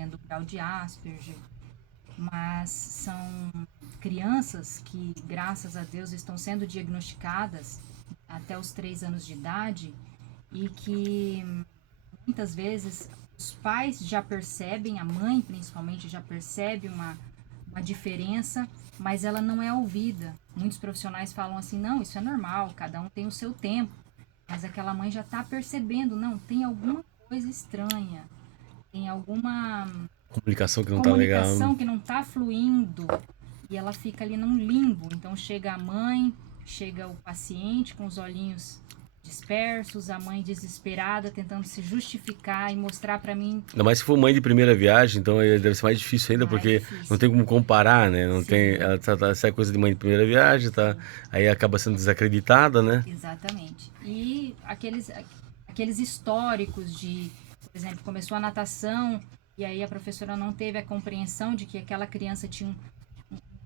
desenvolvendo o grau de Asperger, mas são crianças que, graças a Deus, estão sendo diagnosticadas até os 3 anos de idade e que muitas vezes os pais já percebem, a mãe principalmente já percebe uma diferença, mas ela não é ouvida. Muitos profissionais falam assim, não, isso é normal, cada um tem o seu tempo. Mas aquela mãe já está percebendo, não, tem alguma coisa estranha, tem alguma Comunicação que não tá legal. comunicação que não está fluindo e ela fica ali num limbo. Então chega a mãe, chega o paciente com os olhinhos dispersos, a mãe desesperada tentando se justificar e mostrar para mim Ainda mais se for mãe de primeira viagem, então aí deve ser mais difícil ainda, mais porque não difícil. tem como comparar, né? Não tem, Sim, ela essa coisa de mãe de primeira viagem, tá? sim, Aí acaba sendo desacreditada, né? exatamente. E aqueles históricos de, por exemplo, começou a natação e aí a professora não teve a compreensão de que aquela criança tinha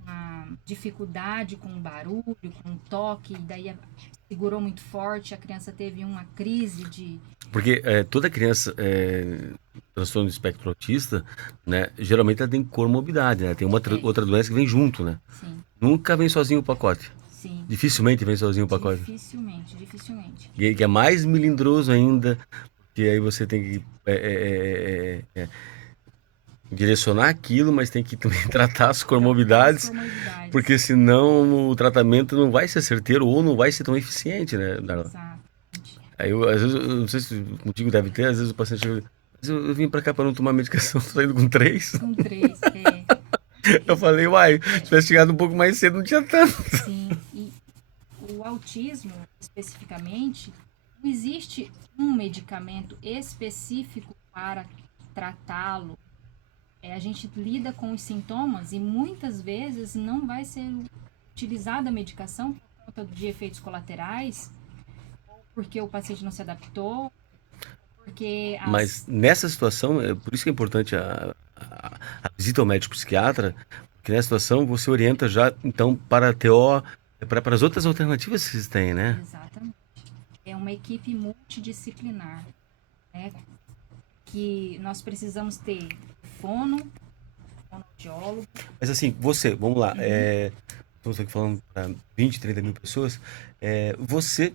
uma dificuldade com o barulho, com o toque, e daí segurou muito forte, a criança teve uma crise de. Porque toda criança transtorno do espectro autista, né? Geralmente ela tem comorbidade, né? Tem uma É, outra doença que vem junto, né? sim, Nunca vem sozinho o pacote. sim, Dificilmente vem sozinho o pacote. dificilmente, dificilmente. E aí que é mais melindroso ainda, porque aí você tem que direcionar aquilo, mas tem que também tratar as Tratar as comorbidades, comorbidades. porque senão o tratamento não vai ser certeiro ou não vai ser tão eficiente, né, Darla? Exato. Aí eu, às vezes, eu não sei se contigo deve ter, às vezes o paciente chega, mas eu vim pra cá pra não tomar medicação, tô saindo com três. Com três, Eu e- falei, uai, se é, tivesse chegado um pouco mais cedo, não tinha tanto. sim, e o autismo, especificamente, não existe um medicamento específico para tratá-lo. A gente lida com os sintomas e muitas vezes não vai ser utilizada a medicação por conta de efeitos colaterais, porque o paciente não se adaptou, porque Mas as. nessa situação, é por isso que é importante a visita ao médico psiquiatra, porque nessa situação você orienta já, então, para a TO, para as outras alternativas que existem, né? Exatamente. É uma equipe multidisciplinar, né? Que nós precisamos ter fono, fonoaudiólogo. Mas assim, você, vamos lá, Uhum, estamos aqui falando para 20, 30 mil pessoas, você,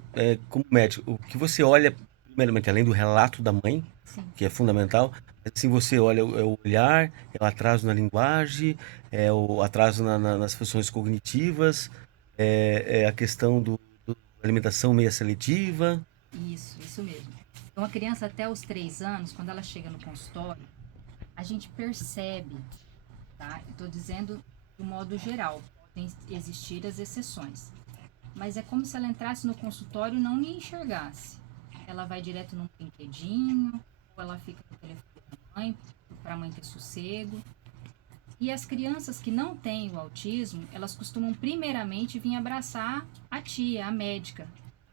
como médico, o que você olha, primeiramente, além do relato da mãe, sim. que é fundamental, mas assim, você olha o olhar, é o atraso na linguagem, é o atraso nas funções cognitivas, é a questão do alimentação meia seletiva. Isso mesmo. Então, a criança até os 3 anos, quando ela chega no consultório, a gente percebe, tá? Eu estou dizendo do modo geral, podem existir as exceções. Mas é como se ela entrasse no consultório e não me enxergasse. Ela vai direto num brinquedinho, ou ela fica no telefone da mãe, para a mãe ter sossego. E as crianças que não têm o autismo, elas costumam primeiramente vir abraçar a tia, a médica.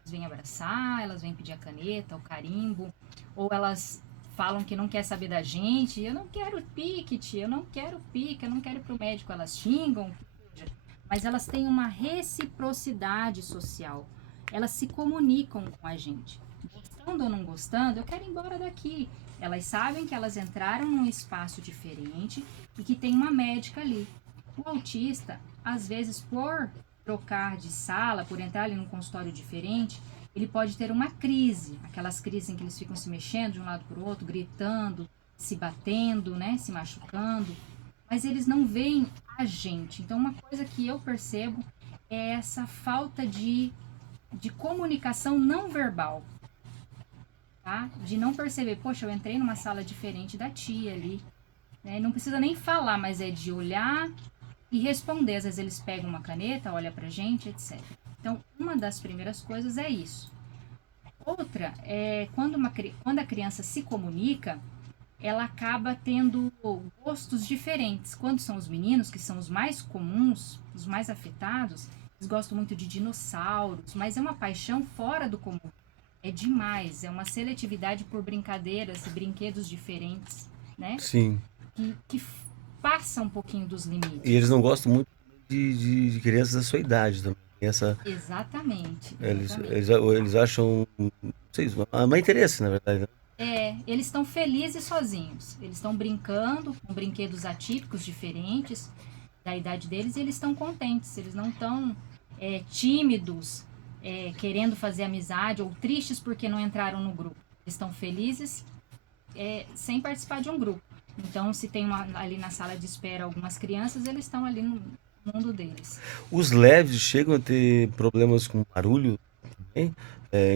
Elas vêm abraçar, elas vêm pedir a caneta, o carimbo, ou elas falam que não quer saber da gente. Eu não quero pique, tia, eu não quero pique, eu não quero ir pro médico. Elas xingam, mas elas têm uma reciprocidade social. Elas se comunicam com a gente. Gostando ou não gostando, eu quero ir embora daqui. Elas sabem que elas entraram num espaço diferente e que tem uma médica ali. O autista, às vezes, por trocar de sala, por entrar ali num consultório diferente, ele pode ter uma crise, aquelas crises em que eles ficam se mexendo de um lado para o outro, gritando, se batendo, né, se machucando, mas eles não veem a gente. Então, uma coisa que eu percebo é essa falta de comunicação não verbal, tá? De não perceber, poxa, eu entrei numa sala diferente da tia ali, né? Não precisa nem falar, mas é de olhar e responder. Às vezes eles pegam uma caneta, olha pra gente, etc. Então, uma das primeiras coisas é isso. Outra é quando a criança se comunica, ela acaba tendo gostos diferentes. Quando são os meninos, que são os mais comuns, os mais afetados, eles gostam muito de dinossauros, mas é uma paixão fora do comum. É demais, é uma seletividade por brincadeiras e brinquedos diferentes, né? Sim. Que passa um pouquinho dos E eles limites. não gostam muito de crianças da sua idade também. Essa, Exatamente, eles, exatamente. eles, eles acham, não sei, há mais interesse, na verdade, né? Eles estão felizes sozinhos. Eles estão brincando com brinquedos atípicos diferentes da idade deles e eles estão contentes. Eles não estão tímidos, querendo fazer amizade ou tristes porque não entraram no grupo. Eles estão felizes sem participar de um grupo. Então, se tem ali na sala de espera algumas crianças, eles estão ali no mundo deles. Os leves chegam a ter problemas com barulho também?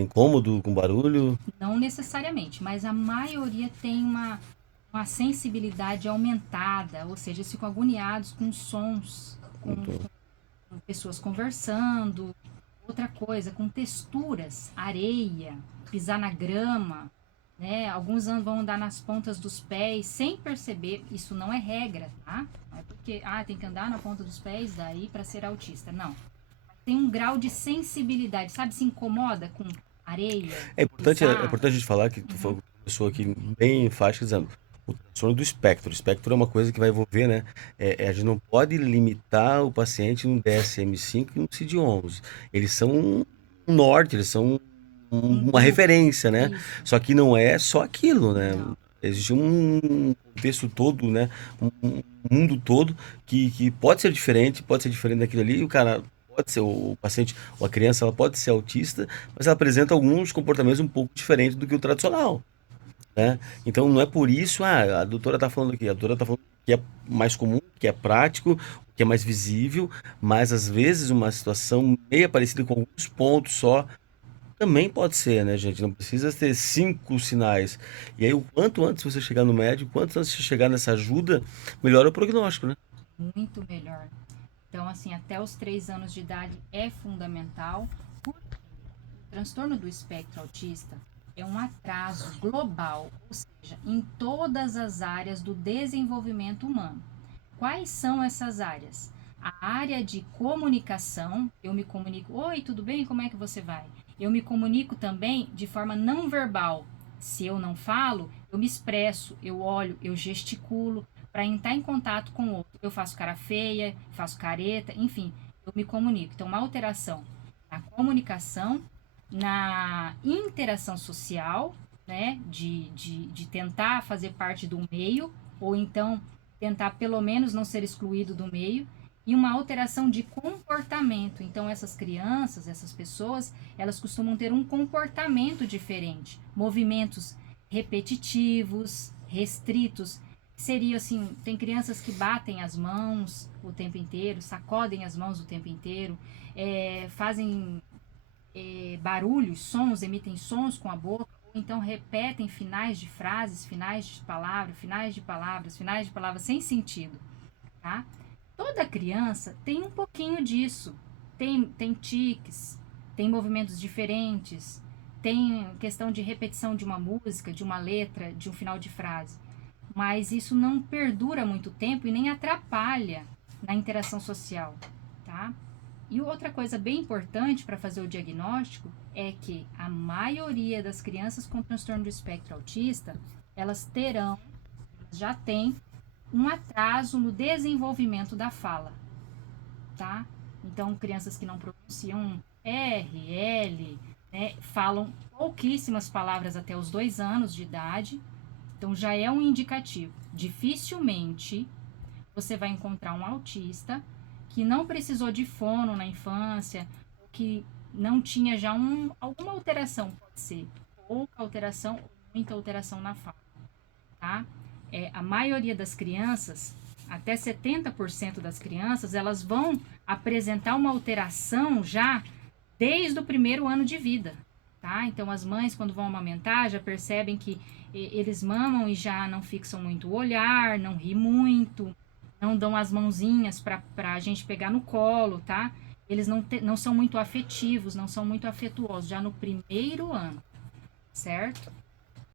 Incômodo com barulho? Não necessariamente, mas a maioria tem uma sensibilidade aumentada, ou seja, eles ficam agoniados com sons, com pessoas conversando, outra coisa, com texturas, areia, pisar na grama, né? Alguns vão andar nas pontas dos pés sem perceber, isso não é regra, tá? Não é porque, tem que andar na ponta dos pés daí para ser autista, não. Tem um grau de sensibilidade, sabe? Se incomoda com areia, É pisar. importante a gente falar que tu falou com uma pessoa aqui bem enfática, dizendo o transtorno do espectro. O espectro é uma coisa que vai envolver, né? A gente não pode limitar o paciente no DSM-5 e no CID-11. Eles são um norte, eles são Um uma grupo, referência, né? isso. Só que não é só aquilo, né? Não. Existe um contexto todo, né? Um mundo todo que pode ser diferente daquilo ali, e o cara pode ser, o paciente ou a criança, ela pode ser autista, mas ela apresenta alguns comportamentos um pouco diferentes do que o tradicional, né? Então não é por isso, a doutora está falando aqui, a doutora está falando que é mais comum, que é prático, que é mais visível, mas às vezes uma situação meio parecida com alguns pontos só também pode ser, né, gente? Não precisa ter 5 sinais. E aí, o quanto antes você chegar no médico, quanto antes você chegar nessa ajuda, melhora o prognóstico, né? Muito melhor. Então, assim, até os 3 anos de idade é fundamental. O transtorno do espectro autista é um atraso global, ou seja, em todas as áreas do desenvolvimento humano. Quais são essas áreas? A área de comunicação, eu me comunico, oi, tudo bem? Como é que você vai? Eu me comunico também de forma não verbal. Se eu não falo, eu me expresso, eu olho, eu gesticulo para entrar em contato com o outro. Eu faço cara feia, faço careta, enfim, eu me comunico. Então, uma alteração na comunicação, na interação social, né, de tentar fazer parte do meio, ou então tentar pelo menos não ser excluído do meio, e uma alteração de comportamento. Então, essas crianças, essas pessoas, elas costumam ter um comportamento diferente, movimentos repetitivos, restritos. Seria assim: tem crianças que batem as mãos o tempo inteiro, sacodem as mãos o tempo inteiro, fazem barulhos, sons, emitem sons com a boca, ou então repetem finais de frases, finais de palavras, finais de palavras, finais de palavras sem sentido, tá? Toda criança tem um pouquinho disso. Tem tiques, tem movimentos diferentes, tem questão de repetição de uma música, de uma letra, de um final de frase. Mas isso não perdura muito tempo e nem atrapalha na interação social, tá? E outra coisa bem importante para fazer o diagnóstico é que a maioria das crianças com transtorno do espectro autista, elas já têm um atraso no desenvolvimento da fala, tá? Então, crianças que não pronunciam R, L, né, falam pouquíssimas palavras até os 2 anos de idade, então já é um indicativo. Dificilmente você vai encontrar um autista que não precisou de fono na infância, ou que não tinha já alguma alteração, pode ser pouca alteração ou muita alteração na fala, tá? A maioria das crianças, até 70% das crianças, elas vão apresentar uma alteração já desde o primeiro ano de vida, tá? Então, as mães, quando vão amamentar, já percebem que eles mamam e já não fixam muito o olhar, não ri muito, não dão as mãozinhas para a gente pegar no colo, tá? Eles não são muito afetivos, não são muito afetuosos, já no primeiro ano, certo?